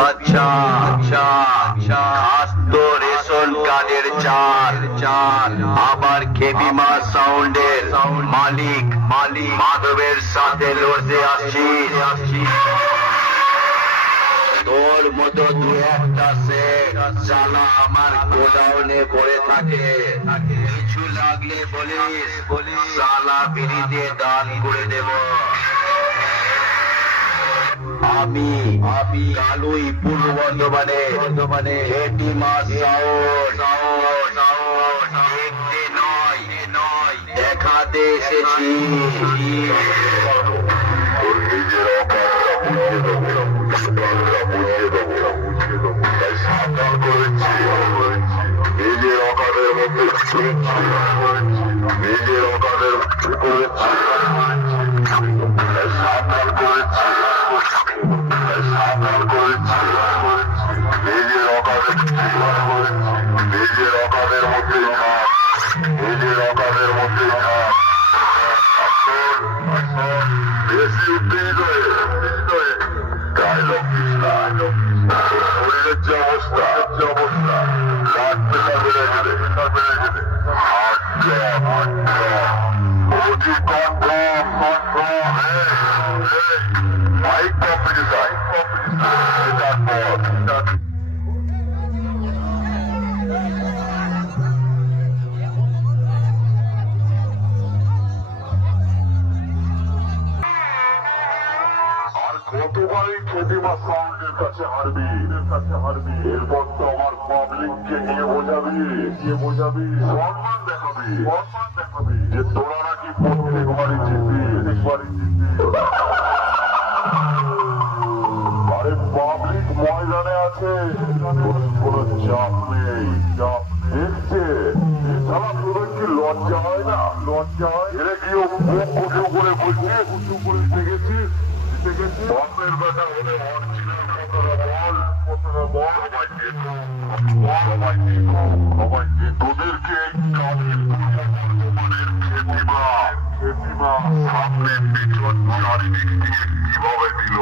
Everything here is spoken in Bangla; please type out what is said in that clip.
বাচ্চা খাস্ত রেশন কার্ডের চাল আবার খেপিমা সাউন্ডের মালিক মাধবের সাথে লড়তে আসছি। তোর মতো দু একটা সে চালা আমার গোডাউনে পড়ে থাকে, কিছু লাগলে বলিস চালা বিড়িতে দান করে দেব। আমি কালুই পূর্ব বর্ধমানে খেপিমা সাউন্ড দেখতে নয় দেখাতে এসেছি। নিজের অকাদের মধ্যে নিজের অকাদের করেছি, সাবধান করেছি নিজের অকাদের মধ্যে নিজের অকাদের মধ্যে বেশি উত্তেজিত হয়ে ডায়লগ শরীরের যে অবস্থা ব্লাড প্রেশার বেড়ে গেলে হার্ট অতি কনফার্ম বাইক কম্পিটিশন এটার পর কতবারই খেপিমা সাউন্ডের কাছে হারবি, এরপর তো আমার পাবলিককে গিয়ে বোঝাবি সম্মান দেখাবি যে তোরা নাকি প্রত্যেকবারই জিতবি। আরে পাবলিক ময়দানে আছে, কোনো চাপ নেই। দেখছে সারা তোদের কি লজ্জা হয় না? এরা কি মুখ উঁচু করে বলছে দেখেছিস বাপের বেটা হলে অরিজিনাল কথাটা বল সবাই তোদেরকে কাদের বর্তমানের খেপিমা সামনে পিছন চারিদিক দিয়ে কিভাবে দিল